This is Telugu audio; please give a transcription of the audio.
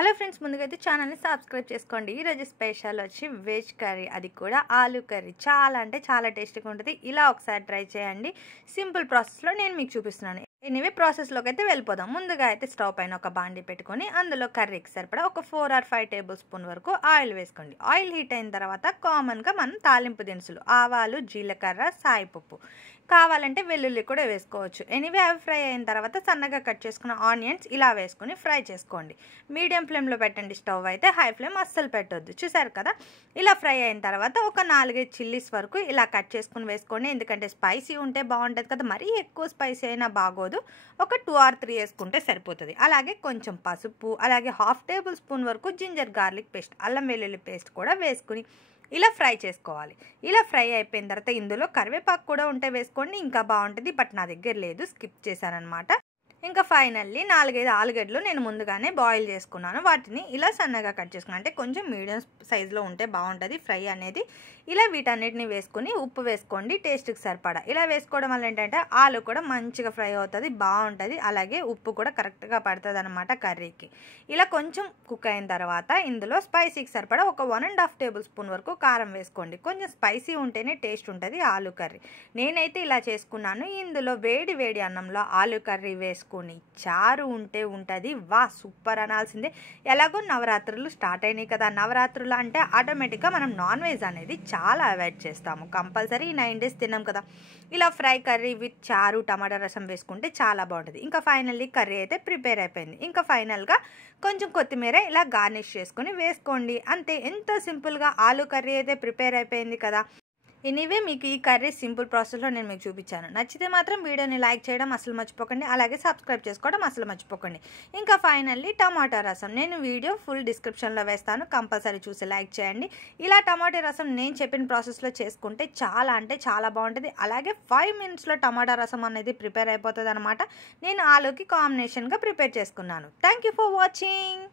హలో ఫ్రెండ్స్, ముందుగైతే ఛానల్ని సబ్స్క్రైబ్ చేసుకోండి. ఈరోజు స్పెషల్ వచ్చి వెజ్ కర్రీ, అది కూడా ఆలూ కర్రీ. చాలా అంటే చాలా టేస్టీగా ఉంటుంది. ఇలా ఒకసారి ట్రై చేయండి. సింపుల్ ప్రాసెస్లో నేను మీకు చూపిస్తున్నాను. ఎనీవే ప్రాసెస్లోకి అయితే వెళ్ళిపోదాం. ముందుగా అయితే స్టవ్ పైన ఒక బాండి పెట్టుకొని అందులో కర్రీకి సరిపడా ఒక 4 or 5 టేబుల్ స్పూన్ వరకు ఆయిల్ వేసుకోండి. ఆయిల్ హీట్ అయిన తర్వాత కామన్గా మనం తాలింపు దినుసులు ఆవాలు, జీలకర్ర, సాయిపప్పు, కావాలంటే వెల్లుల్లి కూడా వేసుకోవచ్చు. ఎనీవే అవి ఫ్రై అయిన తర్వాత సన్నగా కట్ చేసుకున్న ఆనియన్స్ ఇలా వేసుకుని ఫ్రై చేసుకోండి. మీడియం ఫ్లేమ్లో పెట్టండి స్టవ్ అయితే, హై ఫ్లేమ్ అస్సలు పెట్టొద్దు. చూసారు కదా, ఇలా ఫ్రై అయిన తర్వాత ఒక 4-5 చిల్లీస్ వరకు ఇలా కట్ చేసుకుని వేసుకోండి. ఎందుకంటే స్పైసీ ఉంటే బాగుంటుంది కదా, మరీ ఎక్కువ స్పైసీ అయినా బాగోదు. ఒక 2 or 3 వేసుకుంటే సరిపోతుంది. అలాగే కొంచెం పసుపు, అలాగే హాఫ్ టేబుల్ స్పూన్ వరకు జింజర్ గార్లిక్ పేస్ట్, అల్లం వెల్లుల్లి పేస్ట్ కూడా వేసుకుని ఇలా ఫ్రై చేసుకోవాలి. ఇలా ఫ్రై అయిపోయిన తర్వాత ఇందులో కరివేపాకు కూడా ఉంటే వేసుకోండి, ఇంకా బాగుంటుంది. బట్ నా దగ్గర లేదు, స్కిప్ చేశానమాట. ఇంకా ఫైనల్లీ 4-5 ఆలుగడ్డలు నేను ముందుగానే బాయిల్ చేసుకున్నాను. వాటిని ఇలా సన్నగా కట్ చేసుకున్నాను. అంటే కొంచెం మీడియం సైజులో ఉంటే బాగుంటుంది ఫ్రై అనేది. ఇలా వీటన్నిటిని వేసుకుని ఉప్పు వేసుకోండి టేస్ట్కి సరిపడా. ఇలా వేసుకోవడం వల్ల ఏంటంటే ఆలు కూడా మంచిగా ఫ్రై అవుతుంది, బాగుంటుంది. అలాగే ఉప్పు కూడా కరెక్ట్గా పడుతుంది అనమాట కర్రీకి. ఇలా కొంచెం కుక్ అయిన తర్వాత ఇందులో స్పైసీకి సరిపడా ఒక 1.5 టేబుల్ స్పూన్ వరకు కారం వేసుకోండి. కొంచెం స్పైసీ ఉంటేనే టేస్ట్ ఉంటుంది ఆలు కర్రీ. నేనైతే ఇలా చేసుకున్నాను. ఇందులో వేడి వేడి అన్నంలో ఆలు కర్రీ వేసుకుని చారు ఉంటే ఉంటుంది, వా సూపర్ అనాల్సిందే. ఎలాగో నవరాత్రులు స్టార్ట్ అయినాయి కదా, నవరాత్రులు అంటే ఆటోమేటిక్గా మనం నాన్ వెజ్ అనేది చాలా అవాయిడ్ చేస్తాము. కంపల్సరీ 9 days తిన్నాం కదా. ఇలా ఫ్రై కర్రీ విత్ చారు, టమాటా రసం వేసుకుంటే చాలా బాగుంటుంది. ఇంకా ఫైనల్లీ కర్రీ అయితే ప్రిపేర్ అయిపోయింది. ఇంకా ఫైనల్గా కొంచెం కొత్తిమీర ఇలా గార్నిష్ చేసుకుని వేసుకోండి. అంతే, ఎంత సింపుల్గా ఆలు కర్రీ అయితే ప్రిపేర్ అయిపోయింది కదా. ఎనీవే మీకు ఈ కర్రీ సింపుల్ ప్రాసెస్లో నేను మీకు చూపించాను. నచ్చితే మాత్రం వీడియోని లైక్ చేయడం అసలు మర్చిపోకండి. అలాగే సబ్స్క్రైబ్ చేసుకోవడం అసలు మర్చిపోకండి. ఇంకా ఫైనల్లీ టమాటా రసం నేను వీడియో ఫుల్ డిస్క్రిప్షన్లో వేస్తాను, కంపల్సరీ చూసి లైక్ చేయండి. ఇలా టమాటా రసం నేను చెప్పిన ప్రాసెస్లో చేసుకుంటే చాలా అంటే చాలా బాగుంటుంది. అలాగే 5 minutesలో టమాటా రసం అనేది ప్రిపేర్ అయిపోతుంది అనమాట. నేను ఆలూకి కాంబినేషన్గా ప్రిపేర్ చేసుకున్నాను. Thank you for watching.